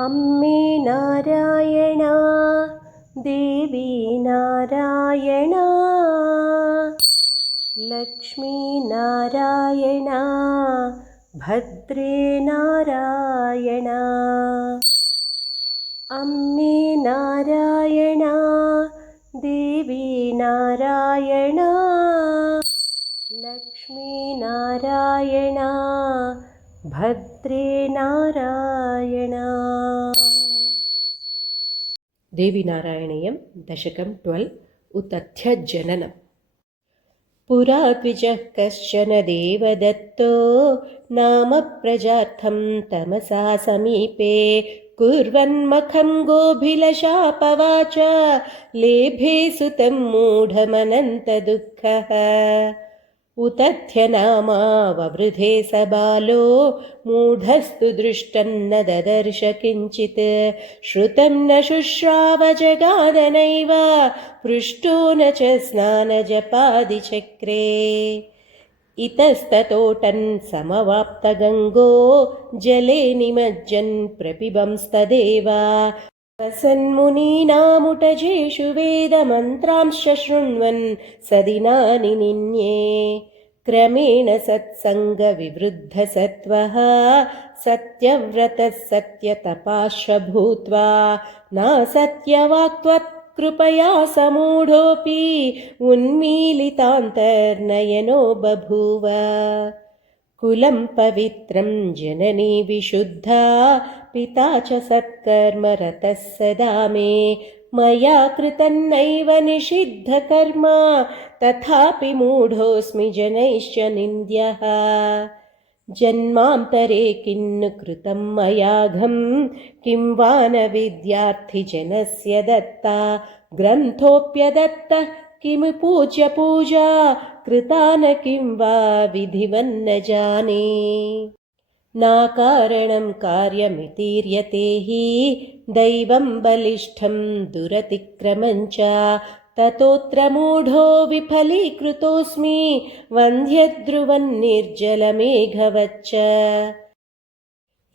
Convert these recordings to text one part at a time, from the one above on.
अम्मे नारायणा देवी नारायणा लक्ष्मी नारायणा भद्रे नारायणा अम्मे नारायणा देवी नारायणा लक्ष्मी नारायणा भद्रे नारायणा। देवीनारायणीयं दशकं 12 उतथ्यजननम्। पुरा द्विजः कश्चन देवदत्तो नाम प्रजार्थं तमसा समीपे कुर्वन्मखं गोभिलशापवाच लेभे सुतं मूढमनन्तदुःखः। उतथ्यनामा ववृधे स बालो मूढस्तु दृष्टं न ददर्श किञ्चित् श्रुतं न शुश्राव जगादनैव पृष्टो न च स्नानजपादिचक्रे। इतस्ततोटन् समवाप्तगङ्गो जले निमज्जन् प्रपिबंस्तदेव वसन्मुनीनामुटजेषु वेदमन्त्रांश्च शृण्वन् सदिनानि निन्ये। क्रमेण सत्सङ्गविवृद्धसत्त्वः सत्यव्रतः सत्यतपाश्च भूत्वा नासत्यवाक्त्वत्कृपया समूढोऽपि उन्मीलितान्तर्नयनो बभूव। कुलं पवित्रं जननी विशुद्धा पिता च सत्कर्मरतः सदा मे। मया कृतन्नैव निषिद्धकर्म तथापि मूढोऽस्मि जनैश्च निन्द्यः। जन्मान्तरे किन्नु कृतं मयाघं किं वा न विद्यार्थिजनस्य दत्ता ग्रन्थोऽप्यदत्तः किमु पूज्य पूजा कृता न किं वा विधिवन्न जाने। नाकारणं कार्यमितीर्यते हि दैवं बलिष्ठं दुरतिक्रमं च ततोऽत्र मूढो विफलीकृतोऽस्मि वन्ध्यध्रुवन्निर्जलमेघवच्च।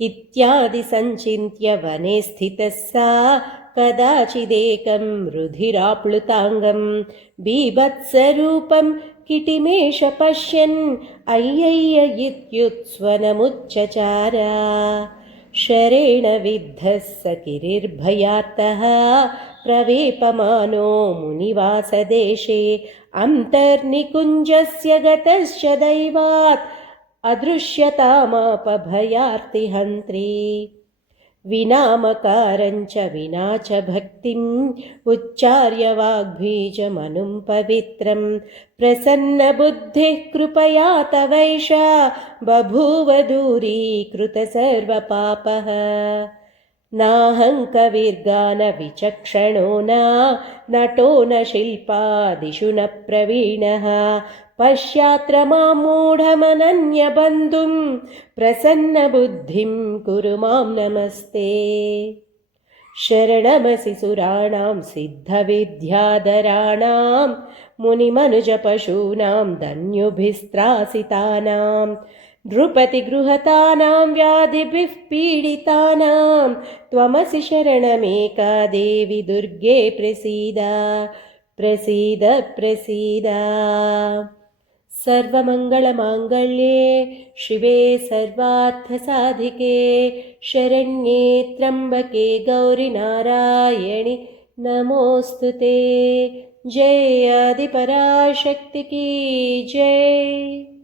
इत्यादि सञ्चिन्त्य वने स्थितः सा कदाचिदेकं रुधिराप्लुताङ्गं बीभत्सरूपं किटिमेष पश्यन् अय्यय्य इत्युत्स्वनमुच्चचार। शरेण विद्धः स किरिर्भयार्तः प्रवेपमानो मुनिवासदेशे अन्तर्निकुञ्जस्य गतश्च दैवात् अदृश्यतामापभयार्तिहन्त्री। विनामकारञ्च विना च भक्तिम् उच्चार्य वाग्बीजमनुं पवित्रं प्रसन्नबुद्धिः कृपया तवैषा बभूव दूरीकृत सर्वपापः। नाहङ्कविर्गान विचक्षणो न नटो न शिल्पादिषु न प्रवीणः पश्यात्र मां मूढमनन्यबन्धुं प्रसन्नबुद्धिं कुरु मां नमस्ते। शरणमसि सुराणां सिद्धविद्याधराणां मुनिमनुजपशूनां धन्युभिस्त्रासितानां नृपतिगृहतानां व्याधिभिः पीडितानां त्वमसि शरणमेका देवि दुर्गे प्रसीद प्रसीद प्रसीद। सर्वमङ्गलमाङ्गल्ये शिवे सर्वार्थसाधिके शरण्ये त्र्यम्बके गौरि नारायणि नमोऽस्तु ते। जय आदिपराशक्ति की जय।